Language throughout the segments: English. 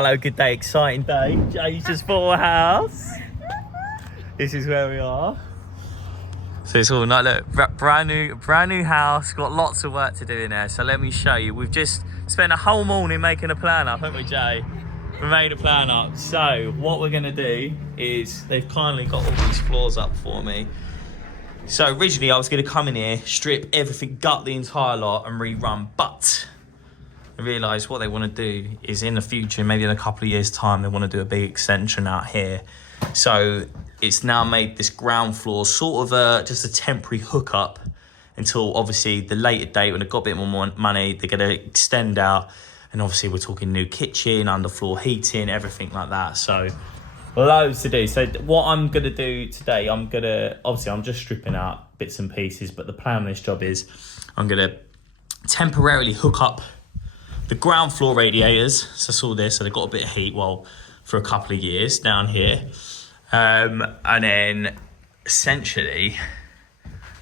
Hello, good day, exciting day. Jay's just bought a house. This is where we are. So it's all nice, look, brand new house, got lots of work to do in there. So let me show you. We've just spent a whole morning making a plan up, haven't we, Jay? We made a plan up. So what we're gonna do is, they've kindly got all these floors up for me. So originally I was gonna come in here, strip everything, gut the entire lot and rerun, but I realised what they want to do is in the future, maybe in a couple of years' time, they want to do a big extension out here. So it's now made this ground floor sort of just a temporary hookup until obviously the later date when they've got a bit more money, they're going to extend out. And obviously we're talking new kitchen, underfloor heating, everything like that. So loads to do. So what I'm going to do today, obviously I'm just stripping out bits and pieces, but the plan of this job is I'm going to temporarily hook up the ground floor radiators. So I saw this, so they've got a bit of heat, well, for a couple of years down here. And then essentially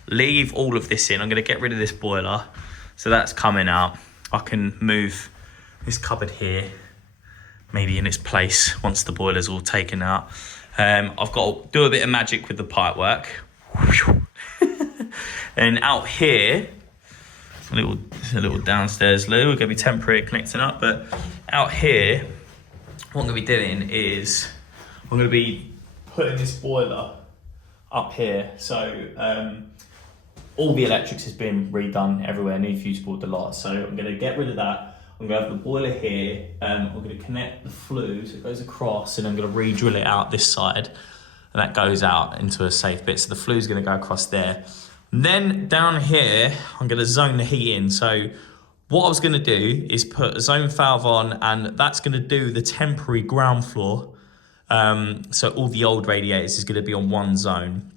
leave all of this in. I'm gonna get rid of this boiler. So that's coming out. I can move this cupboard here, maybe in its place once the boiler's all taken out. I've got to do a bit of magic with the pipe work. And out here, a little downstairs loo. We're gonna be temporary connecting up, but out here, what I'm gonna be doing is I'm gonna be putting this boiler up here. So all the electrics has been redone everywhere, new fuse board, the lot. So I'm gonna get rid of that. I'm gonna have the boiler here. I'm gonna connect the flue so it goes across, and I'm gonna re-drill it out this side, and that goes out into a safe bit. So the flue's gonna go across there. Then down here, I'm gonna zone the heat in. So what I was gonna do is put a zone valve on, and that's gonna do the temporary ground floor. So all the old radiators is gonna be on one zone.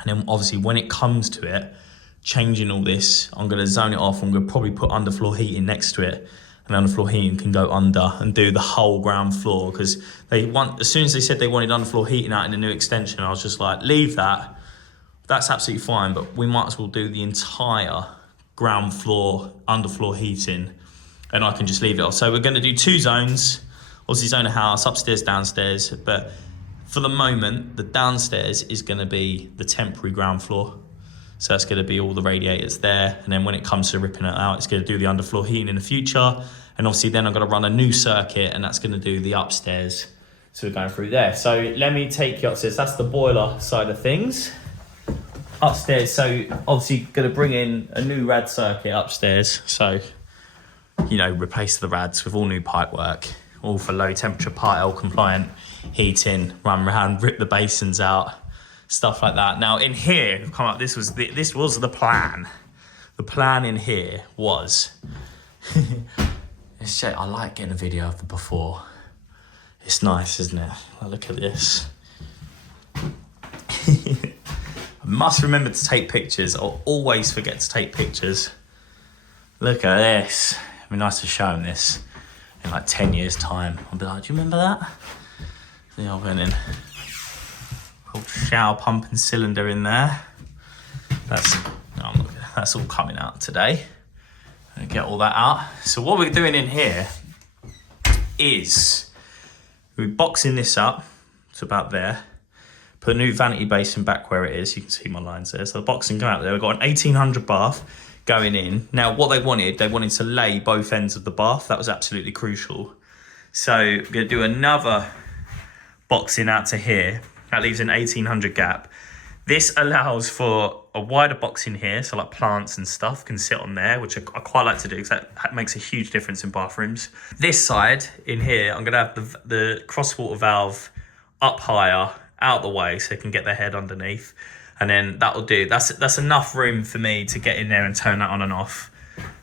And then obviously when it comes to it, changing all this, I'm gonna zone it off. I'm gonna probably put underfloor heating next to it. And underfloor heating can go under and do the whole ground floor. Because as soon as they said they wanted underfloor heating out in the new extension, I was just like, leave that. That's absolutely fine, but we might as well do the entire ground floor, underfloor heating, and I can just leave it off. So we're gonna do two zones, obviously zone a house, upstairs, downstairs, but for the moment, the downstairs is gonna be the temporary ground floor. So that's gonna be all the radiators there, and then when it comes to ripping it out, it's gonna do the underfloor heating in the future, and obviously then I'm gonna run a new circuit, and that's gonna do the upstairs. So we're going through there. So let me take you upstairs. That's the boiler side of things. Upstairs, so obviously going to bring in a new rad circuit upstairs. So, you know, replace the rads with all new pipe work, all for low temperature Part L compliant heating, run around, rip the basins out, stuff like that. Now in here, I've come up, this was the plan. The plan in here was, I like getting a video of the before. It's nice, isn't it? Well, look at this. Must remember to take pictures, or always forget to take pictures. Look at this. It'd be nice to show them this in like 10 years' time. I'll be like, do you remember that? Yeah, I went in. Old shower pump and cylinder in there. That's all coming out today. I'm gonna get all that out. So what we're doing in here is we're boxing this up to about there. Put a new vanity basin back where it is. You can see my lines there. So the boxing go out there. We've got an 1800 bath going in. Now what they wanted to lay both ends of the bath. That was absolutely crucial. So we're gonna do another boxing out to here. That leaves an 1800 gap. This allows for a wider box in here. So like plants and stuff can sit on there, which I quite like to do because that makes a huge difference in bathrooms. This side in here, I'm gonna have the cross water valve up higher, out the way, so they can get their head underneath, and then that'll do. That's enough room for me to get in there and turn that on and off.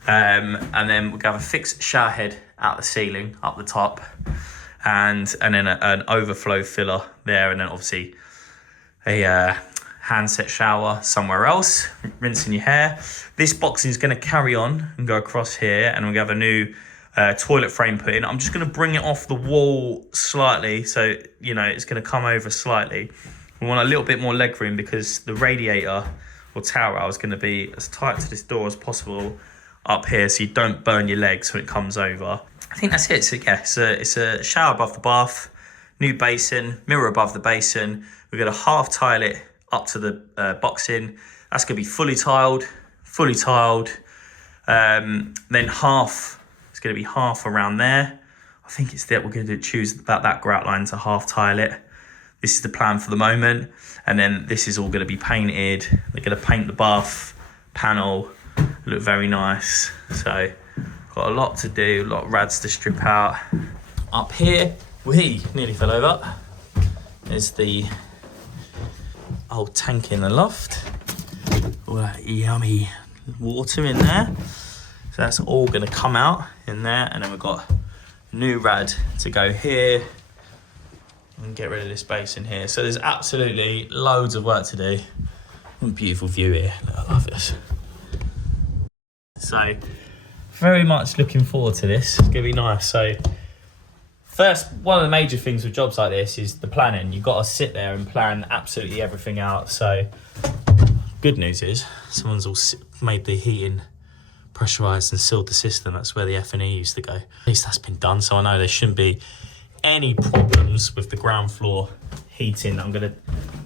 And then we're gonna have a fixed shower head out the ceiling, up the top, and then an overflow filler there, and then obviously a handset shower somewhere else, rinsing your hair. This boxing is going to carry on and go across here, and we're going to have a new toilet frame put in. I'm just going to bring it off the wall slightly, so you know it's going to come over slightly. We want a little bit more leg room because the radiator or tower rail is going to be as tight to this door as possible up here, so you don't burn your legs when it comes over. I think that's it. So yeah, it's a shower above the bath, new basin, mirror above the basin. We're going to half tile it up to the boxing. That's going to be fully tiled. Then half, it's going to be half around there. I think it's that we're going to choose about that grout line to half tile it. This is the plan for the moment. And then this is all going to be painted. They're going to paint the bath panel, look very nice. So got a lot to do, a lot of rads to strip out. Up here, we nearly fell over. There's the old tank in the loft. All that yummy water in there. So that's all gonna come out in there, and then we've got a new rad to go here and get rid of this basin here. So there's absolutely loads of work to do. What a beautiful view here. I love this. So very much looking forward to this. It's gonna be nice. So first, one of the major things with jobs like this is the planning. You've got to sit there and plan absolutely everything out. So good news is someone's all made the heating pressurised and sealed the system. That's where the F&E used to go. At least that's been done, so I know there shouldn't be any problems with the ground floor heating. I'm going to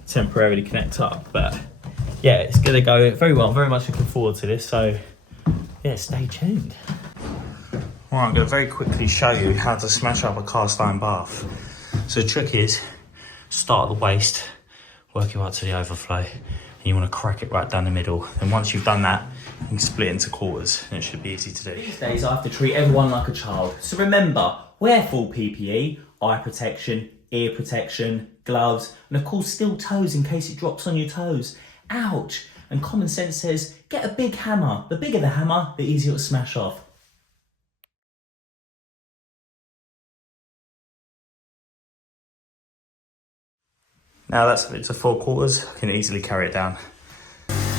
temporarily connect up, but yeah, it's going to go very well. I'm very much looking forward to this, so yeah, stay tuned. All right, I'm going to very quickly show you how to smash up a cast iron bath. So the trick is, start at the waist, work your way up to the overflow, and you want to crack it right down the middle. And once you've done that, you can split it into quarters, and it should be easy to do. These days I have to treat everyone like a child. So remember, wear full PPE, eye protection, ear protection, gloves, and of course steel toes in case it drops on your toes. Ouch! And common sense says, get a big hammer. The bigger the hammer, the easier it'll smash off. Now that's it to 4 quarters, I can easily carry it down.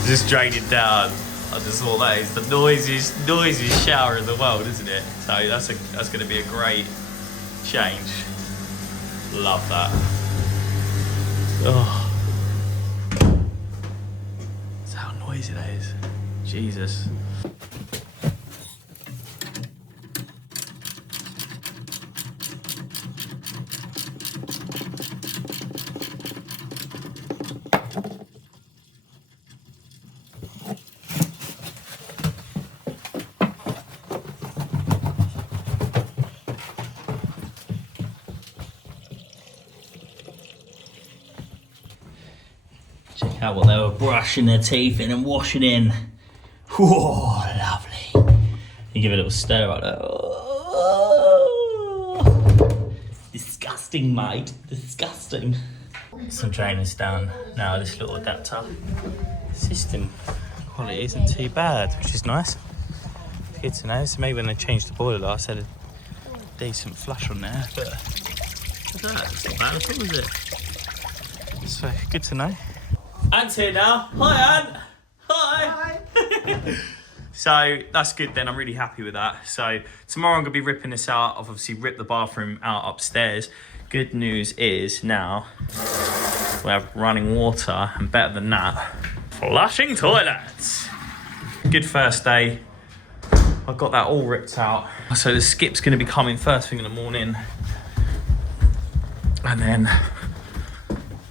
Just drain it down. I just thought that is the noisiest shower in the world, isn't it? So that's going to be a great change. Love that. Oh, that's how noisy that is. Jesus. Check out what they were brushing their teeth in and washing in. Whoa, lovely. You give it a little stir right there. Oh, disgusting, mate. Disgusting. Some drainers down. Now this little adapter system quality isn't too bad, which is nice. It's good to know. So maybe when they changed the boiler last, they had a decent flush on there, but look at that. It's not bad at all, is it? So good to know. Ant's here now. Hi, Ant. Hi. So that's good then. I'm really happy with that. So tomorrow I'm going to be ripping this out. I've obviously ripped the bathroom out upstairs. Good news is now we have running water, and better than that, flushing toilets. Good first day. I've got that all ripped out. So the skip's going to be coming first thing in the morning. And then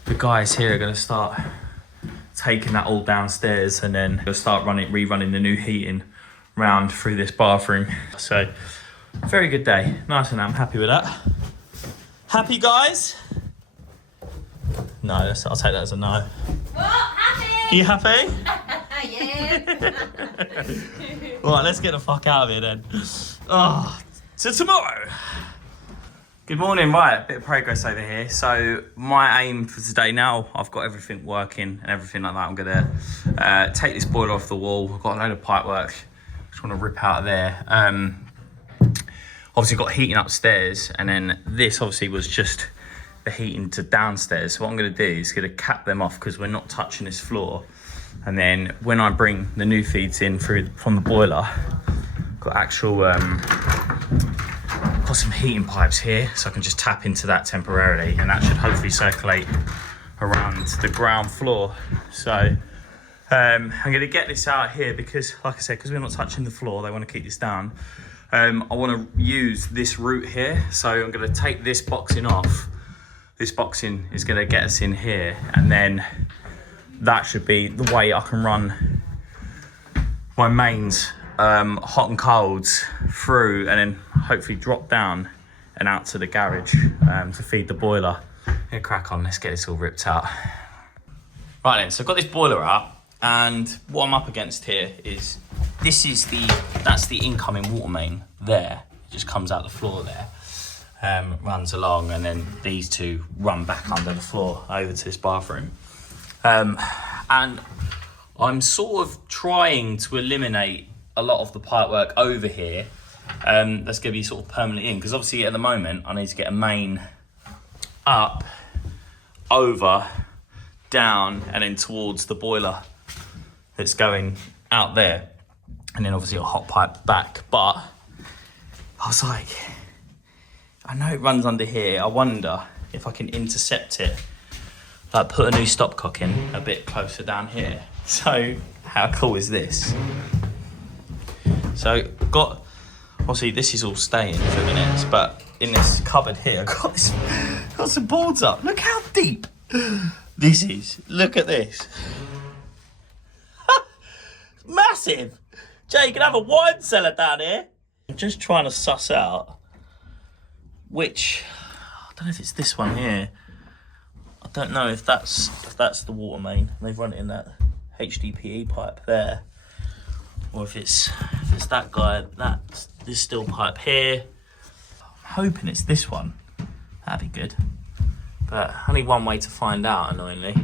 the guys here are going to start taking that all downstairs, and then they'll start rerunning the new heating round through this bathroom. So very good day. Nice, and I'm happy with that. Happy, guys? No, I'll take that as a no. What? Happy? You happy? Yeah. Right, let's get the fuck out of here then. Oh, to tomorrow. Good morning. Right, a bit of progress over here. So my aim for today, now I've got everything working and everything like that, I'm gonna take this boiler off the wall. I've got a load of pipe work. Just want to rip out of there. Obviously got heating upstairs, and then this obviously was just the heating to downstairs. So what I'm gonna do is gonna cap them off because we're not touching this floor. And then when I bring the new feeds in from the boiler, got actual got some heating pipes here, so I can just tap into that temporarily, and that should hopefully circulate around the ground floor. So I'm going to get this out here because, like I said, because we're not touching the floor, they want to keep this down. I want to use this route here. So I'm going to take this boxing off. This boxing is going to get us in here, and then that should be the way I can run my mains, hot and colds through, and then hopefully drop down and out to the garage to feed the boiler. Yeah, crack on, let's get this all ripped out. Right then, so I've got this boiler up, and what I'm up against here is, that's the incoming water main there. It just comes out the floor there, runs along, and then these two run back under the floor over to this bathroom. And I'm sort of trying to eliminate a lot of the pipework over here. That's going to be sort of permanently in, because obviously at the moment I need to get a main up, over, down, and then towards the boiler that's going out there, and then obviously a hot pipe back. But I was like, I know it runs under here, I wonder if I can intercept it, like put a new stopcock in a bit closer down here. So how cool is this? So got, obviously this is all staying for minutes, but in this cupboard here, I've got some boards up. Look how deep this is. Look at this. Massive. Jay, you can have a wine cellar down here. I'm just trying to suss out which, I don't know if it's this one here. I don't know if that's the water main. They've run it in that HDPE pipe there, or if it's that guy. That's this steel pipe here. I'm hoping it's this one. That'd be good. But only one way to find out, annoyingly.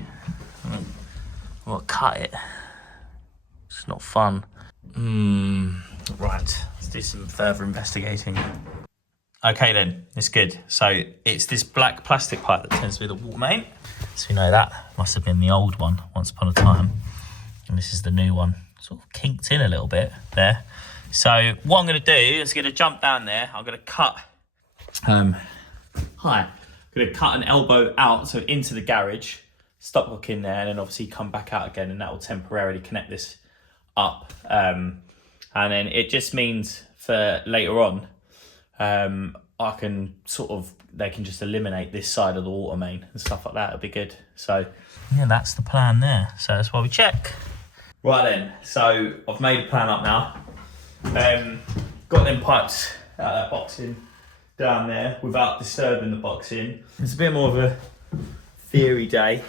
I'm gonna cut it. It's not fun. Right, let's do some further investigating. Okay then, it's good. So it's this black plastic pipe that tends to be the water main. So we know that must have been the old one once upon a time. And this is the new one. Sort of kinked in a little bit there. So what I'm gonna do is I'm gonna jump down there. I'm gonna cut, I'm gonna cut an elbow out, so into the garage, stop hook in there, and then obviously come back out again, and that will temporarily connect this up. And then it just means for later on, I can sort of, they can just eliminate this side of the water main and stuff like that. It'll be good. So yeah, that's the plan there. So that's why we check. Right then, so I've made a plan up now. Got them pipes out of that boxing down there without disturbing the boxing. It's a bit more of a theory day.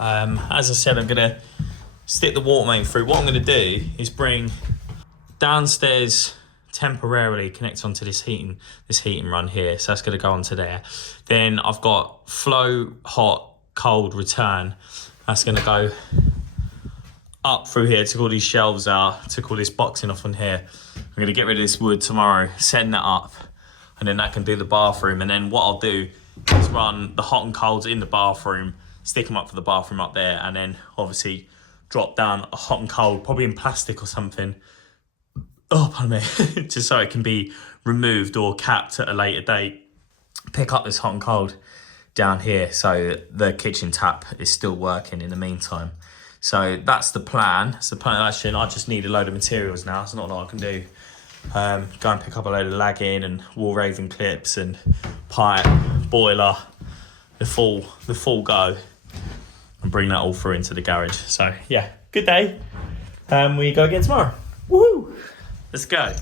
As I said, I'm gonna stick the water main through. What I'm gonna do is bring downstairs temporarily connect onto this heating run here, so that's going to go onto there. Then I've got flow, hot, cold, return. That's going to go up through here, took all these shelves out, took all this boxing off on here. I'm going to get rid of this wood tomorrow, send that up, and then that can do the bathroom. And then what I'll do is run the hot and colds in the bathroom, stick them up for the bathroom up there, and then obviously drop down a hot and cold, probably in plastic or something, oh, pardon me, just so it can be removed or capped at a later date. Pick up this hot and cold down here, so the kitchen tap is still working in the meantime. So that's the plan. It's the plan of action. I just need a load of materials now. It's not a lot I can do. Go and pick up a load of lagging and wall raving clips and pipe, boiler, the full go, and bring that all through into the garage. So yeah, good day. We go again tomorrow. Woohoo! Let's go.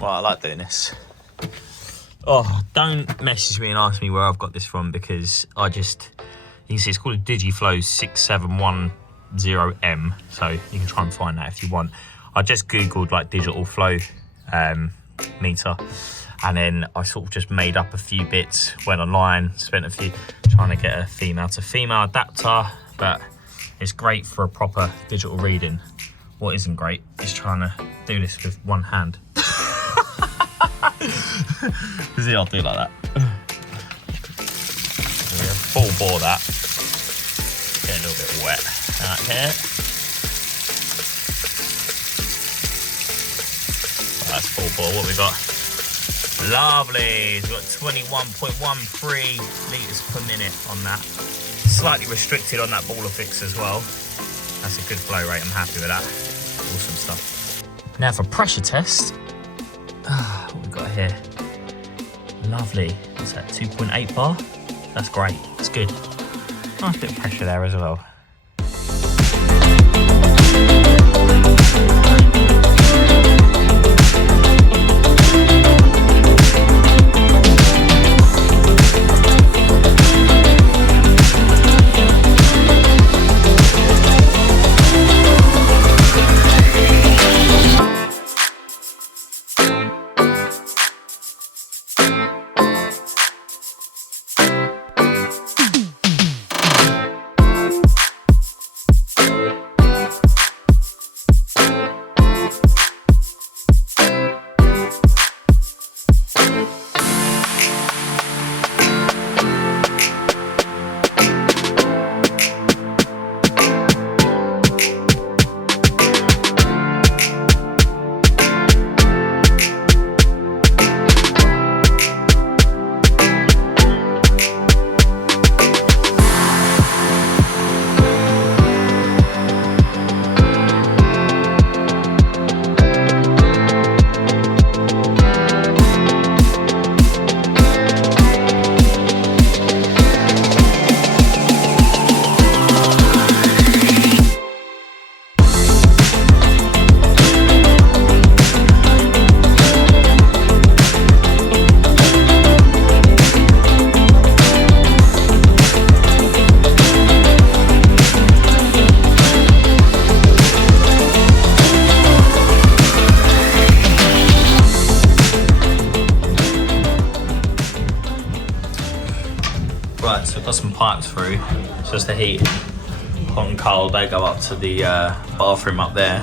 Well, I like doing this. Oh, don't message me and ask me where I've got this from, because I just, you can see it's called a Digiflow 6710M, so you can try and find that if you want. I just googled like digital flow meter, and then I sort of just made up a few bits, went online, spent a few trying to get a female to female adapter, but it's great for a proper digital reading. What isn't great is trying to do this with one hand. See, I'll do it like that. Full bore that. Get a little bit wet out here. That's full bore. What we got? Lovely. We've got 21.13 litres per minute on that. Slightly restricted on that baller fix as well. That's a good flow rate. I'm happy with that. Awesome stuff. Now for pressure test, What we've got here. Lovely. What's that, 2.8 bar? That's great, that's good. Nice bit of pressure there as well. Right, so I've got some pipes through, just to heat hot and cold. They go up to the bathroom up there.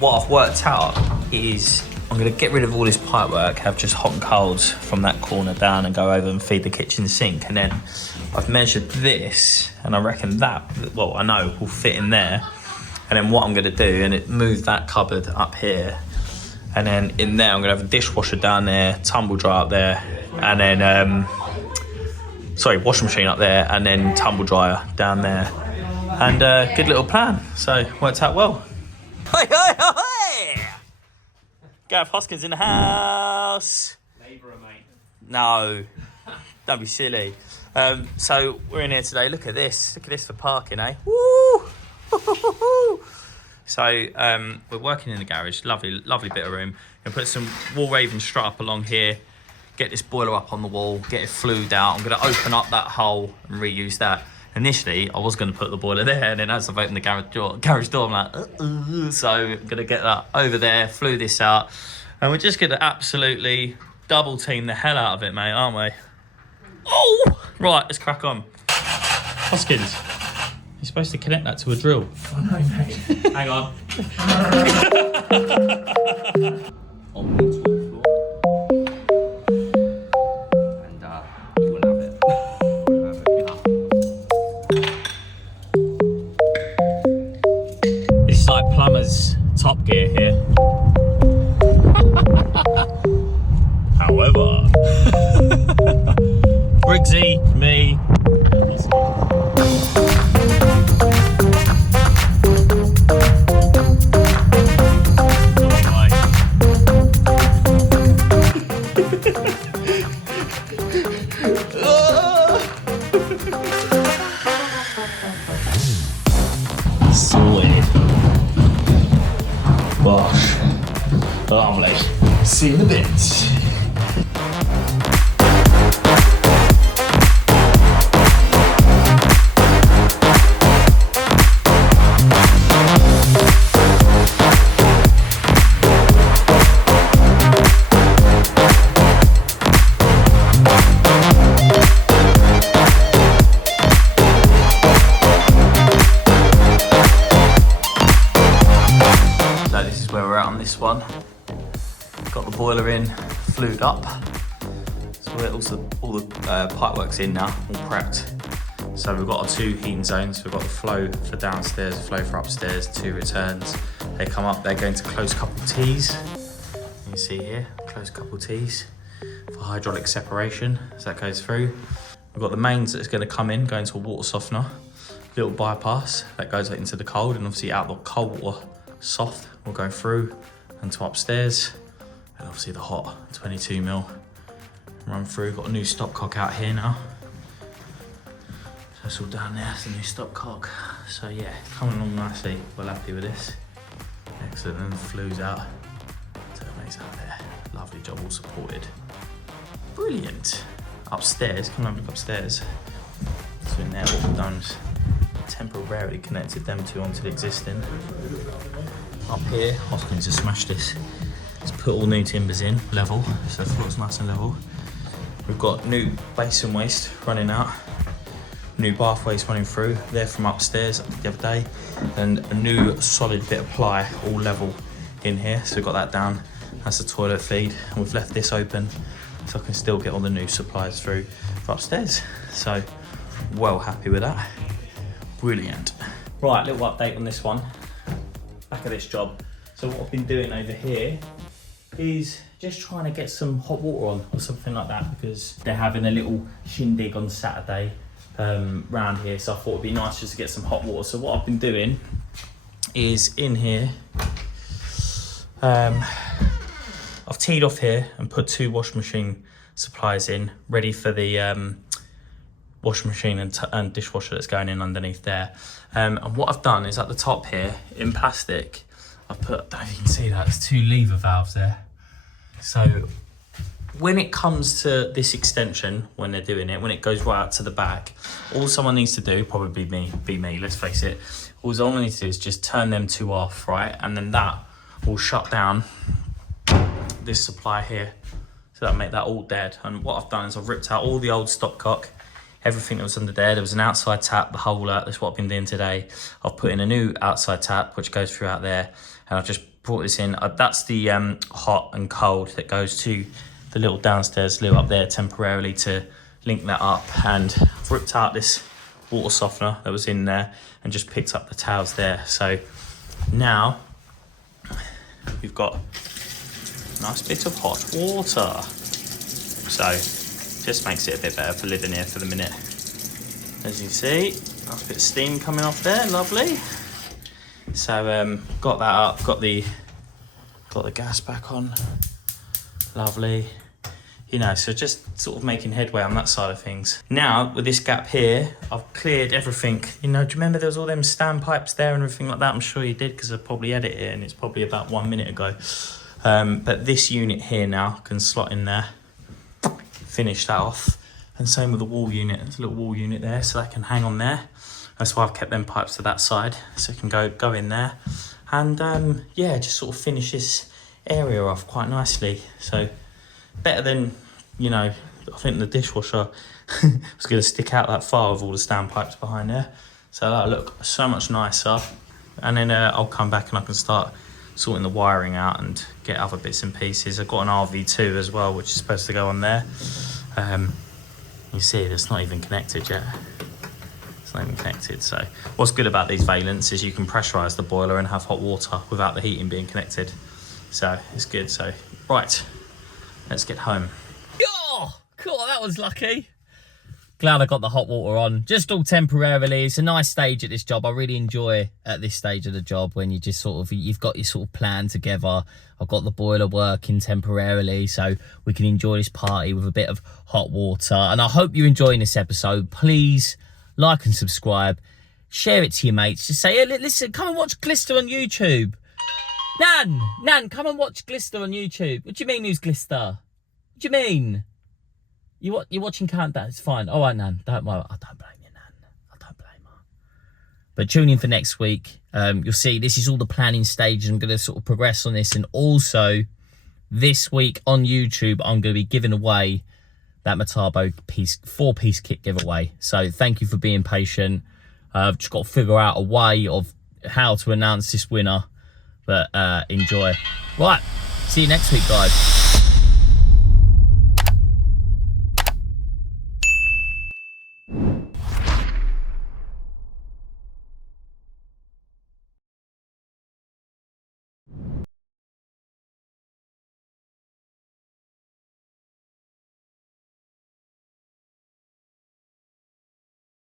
What I've worked out is I'm going to get rid of all this pipe work, have just hot and cold from that corner down and go over and feed the kitchen sink. And then I've measured this and I reckon that, well, I know will fit in there. And then what I'm going to do, and move that cupboard up here. And then in there, I'm going to have a dishwasher down there, tumble dryer up there, and then, washing machine up there, and then tumble dryer down there. And good little plan. So worked out well. Hey, hey, hey! Gareth Hoskins in the house. Labourer, mate. No, don't be silly. So we're in here today. Look at this. Look at this for parking, eh? Woo! So we're working in the garage. Lovely, lovely bit of room. Gonna put some wall raving strut up along here. Get this boiler up on the wall. Get it flued out. I'm gonna open up that hole and reuse that. Initially, I was going to put the boiler there, and then as I've opened the garage door, I'm like, so I'm going to get that over there, flue this out, and we're just going to absolutely double team the hell out of it, mate, aren't we? Oh! Right, let's crack on. Hoskins, you're supposed to connect that to a drill. I know, mate. Hang on. On the floor. And you will have it. It's like Plumber's Top Gear here. However, Briggsy, me. Sorted. Bosh. Omelette. See you in a bit. This one, got the boiler in, flued up, so all the pipework's in now, all prepped. So we've got our two heating zones. We've got the flow for downstairs, flow for upstairs, two returns. They come up, they're going to closed couple T's. You can see here, closed couple T's for hydraulic separation as that goes through. We've got the mains that's going to come in, going to a water softener, little bypass that goes into the cold, and obviously out the cold water soft will go through and to upstairs. And obviously the hot 22mm run through. Got a new stopcock out here now. So it's all down there, it's the new stopcock. So yeah, coming along nicely. Well happy with this. Excellent, and the flue's out. Turbo's out there. Lovely job, all supported. Brilliant. Upstairs, come and look upstairs. So in there what we've done is temporarily connected them two onto the existing. Up here, I was going to smash this. Let's put all new timbers in, level, so the floor's nice and level. We've got new basin waste running out, new bath waste running through. They're from upstairs the other day, and a new solid bit of ply, all level in here. So we've got that down. That's the toilet feed, and we've left this open so I can still get all the new supplies through for upstairs. So well happy with that. Brilliant. Right, little update on this one. Back of this job. So what I've been doing over here is just trying to get some hot water on or something like that, because they're having a little shindig on Saturday round here, so I thought it'd be nice just to get some hot water. So what I've been doing is in here, I've teed off here and put 2 wash machine supplies in, ready for the wash machine and dishwasher that's going in underneath there. And what I've done is at the top here, in plastic, I've put, I don't know if you can see that, there's 2 lever valves there. So when it comes to this extension, when they're doing it, when it goes right out to the back, all someone needs to do, probably be me, let's face it, all I need to do is just turn them 2 off, right? And then that will shut down this supply here. So that'll make that all dead. And what I've done is I've ripped out all the old stopcock, everything that was under there. There was an outside tap, the hole out, that's what I've been doing today. I've put in a new outside tap, which goes through out there. And I've just brought this in. That's the hot and cold that goes to the little downstairs loo up there temporarily to link that up. And I've ripped out this water softener that was in there and just picked up the towels there. So now we've got a nice bit of hot water. So just makes it a bit better for living here for the minute. As you see, nice bit of steam coming off there, lovely. So got that up, got the gas back on, lovely. You know, so just sort of making headway on that side of things. Now with this gap here, I've cleared everything. You know, do you remember there was all them standpipes there and everything like that? I'm sure you did, because I probably edited it and it's probably about 1 minute ago. But this unit here now can slot in there, finish that off. And same with the wall unit, there's a little wall unit there, so that can hang on there. That's why I've kept them pipes to that side, so it can go in there. And yeah, just sort of finish this area off quite nicely. So better than, you know, I think the dishwasher was going to stick out that far with all the standpipes behind there. So that'll look so much nicer. And then I'll come back and I can start sorting the wiring out and get other bits and pieces. I've got an RV2 as well, which is supposed to go on there. You see, it's not even connected yet. It's not even connected. So what's good about these valents is you can pressurize the boiler and have hot water without the heating being connected. So it's good. So right, let's get home. Oh, cool, that was lucky. Glad I got the hot water on, just all temporarily. It's a nice stage at this job. I really enjoy at this stage of the job when you just sort of, you've got your sort of plan together. I've got the boiler working temporarily, so we can enjoy this party with a bit of hot water. And I hope you're enjoying this episode. Please like and subscribe. Share it to your mates. Just say, hey, listen, come and watch Glister on YouTube. Nan, come and watch Glister on YouTube. What do you mean, who's Glister? What do you mean? You're watching Countdown, it's fine. All right, Nan, don't worry. I don't blame you, Nan. I don't blame her. But tune in for next week. You'll see this is all the planning stage. I'm going to sort of progress on this. And also, this week on YouTube, I'm going to be giving away that Metabo 4-piece kit giveaway. So thank you for being patient. I've just got to figure out a way of how to announce this winner. But enjoy. Right, see you next week, guys.